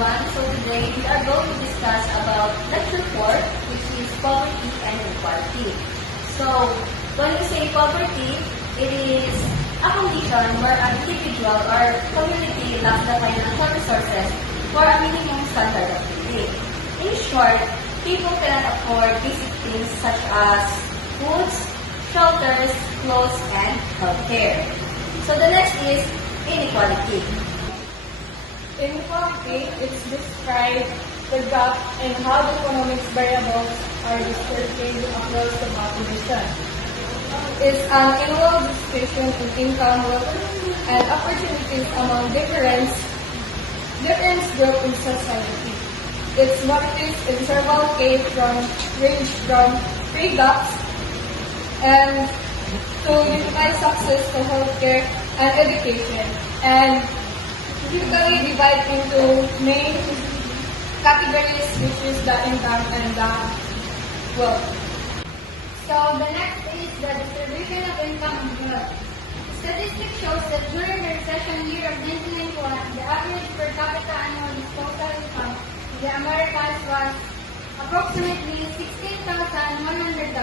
everyone. So today we are going to discuss about lecture 4, which is poverty and inequality. So when we say poverty, it is a condition where an individual or community lacks the financial resources for a minimum standard of living. In short, people cannot afford basic things such as foods, shelters, clothes, and healthcare. So the next is inequality. Inequality is described the gap in how the economic variables are distributed across the population. It's an annual distribution in income, wealth, and opportunities among different groups in society. Its motives in several cases range from free gaps and to unified access to healthcare and education, and typically divide into main categories, which is the income and the wealth. So the next is the distribution of income and wealth. Statistics shows that during the recession year of 1991, the average per capita annual disposable income in the Americas was approximately $16,100.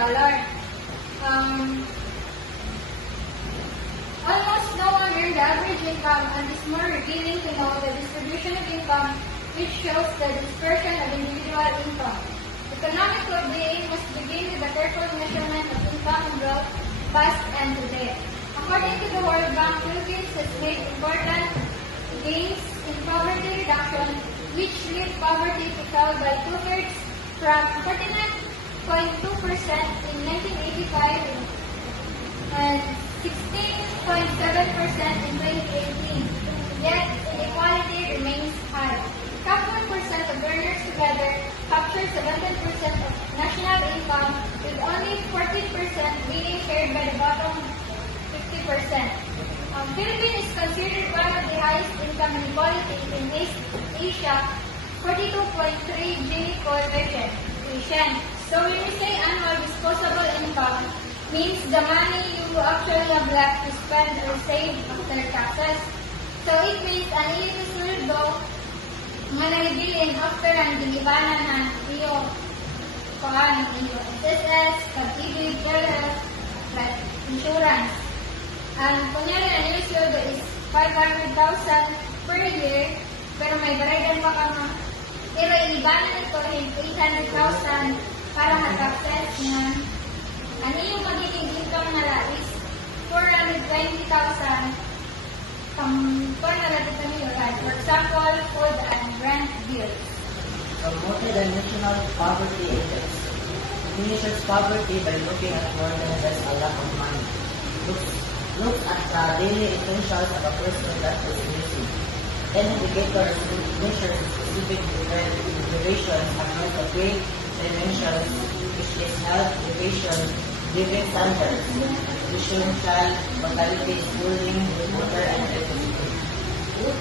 Almost no one earned the average income, and it's more revealing to know the distribution of income, which shows the dispersion of individual income. Economic well-being must begin with the careful measurement of income and wealth, past and today. According to the World Bank, Philippines has made important gains in poverty reduction, which lift poverty to fall by two-thirds from 49.2% in 1985 and 16.7% in 2018. Yet, inequality remains high. Top 1% of earners together capture 17% of national income, with only 14% being shared by the bottom 50%. Philippines is considered one of the highest income inequality in East Asia, 42.3 Gini coefficient. So when we say annual disposable income, means the money you actually have left to spend or save after taxes. So it means ang iyong sweldo nga nalibilin after ang dilibanan ng iyo paan ng iyo SSS, pag-ibig, like insurance. Ang kunyari ang iyong sweldo is 500,000 per year, pero may barayan pa ka nga ilibanan ito in 800,000 para ma-taxes nga ano yung magiging income nila is 420,000 for nila dito nyo, like for example, food and rent bills. The multidimensional poverty index measures poverty by looking at more than just a lack of money. Looks at the daily essentials of a person that is missing. An indicator measures specific durations across the three dimensions, which is health, education, living standards, nutrition, child, mortality, schooling, water, and electricity.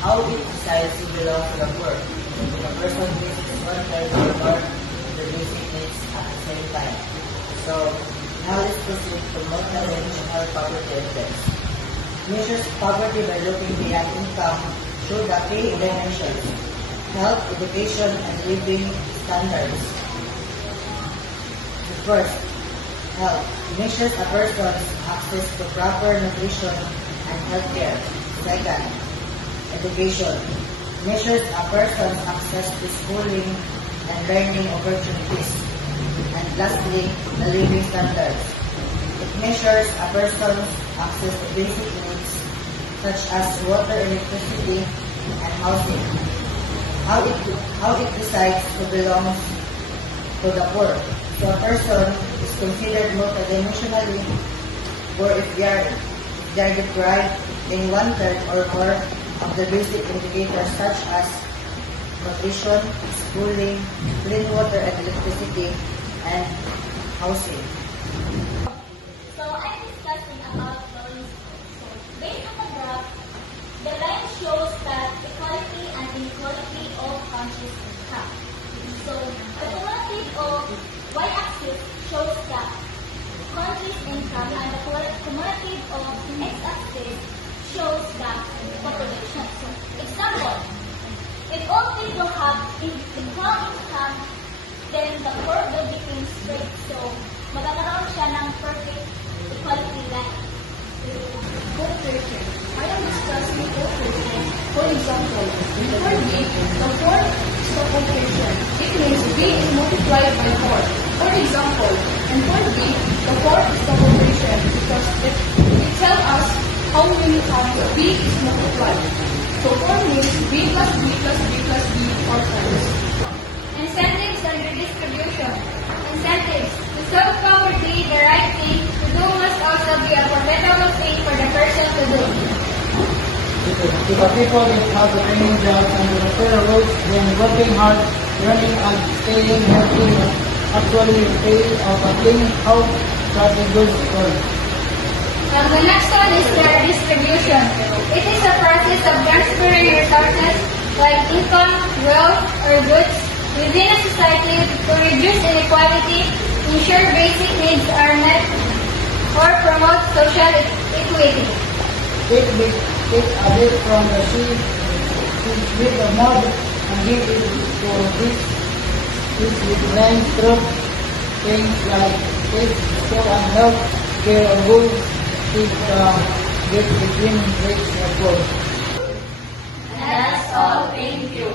How it decides who belongs to the poor. If a person visits one third or more of the basic needs at the same time. So, now let's proceed to multidimensional poverty index. Measures poverty by looking beyond income through the three dimensions: health, education, and living standards. First, health measures a person's access to proper nutrition and healthcare. Second, education measures a person's access to schooling and learning opportunities. And lastly, the living standards. It measures a person's access to basic needs such as water, electricity, and housing. How it decides who belongs to the poor. So a person is considered multidimensionally poor if they are deprived in one third or more of the basic indicators such as nutrition, schooling, clean water and electricity, and housing. So I'm discussing about those. So based on the graph, the line shows that equality and inequality of countries have. So the cumulative of y-axis shows the country's income and the cumulative of x-axis shows the population. So example, if all people have equal income, then the poor will become straight. So, magkakaroon siya ng perfect equality line. Quotation. I am discussing quotation. For example, in 4B, the 4 is the quotation. It means B is multiplied by 4. For example, in 4B, the 4 is the quotation because it tells us how many times B is multiplied. So 4 means B plus B plus B plus B 4 times. Incentives and redistribution. Incentives. To solve poverty, the right thing to do must also be a profitable thing for the person to do. To the people that have the training jobs and the fair roads, then working hard, running and staying healthy actually pay off a thing how that is good for. And the next one is the redistribution. It is a process of transferring resources like income, wealth, or goods within a society to reduce inequality, ensure basic needs are met, or promote social equity. Take a bit from the sea, with the mud, and give it to this with land through things like this, so and help care or good, keep the gap between rich and poor. That's all. Thank you.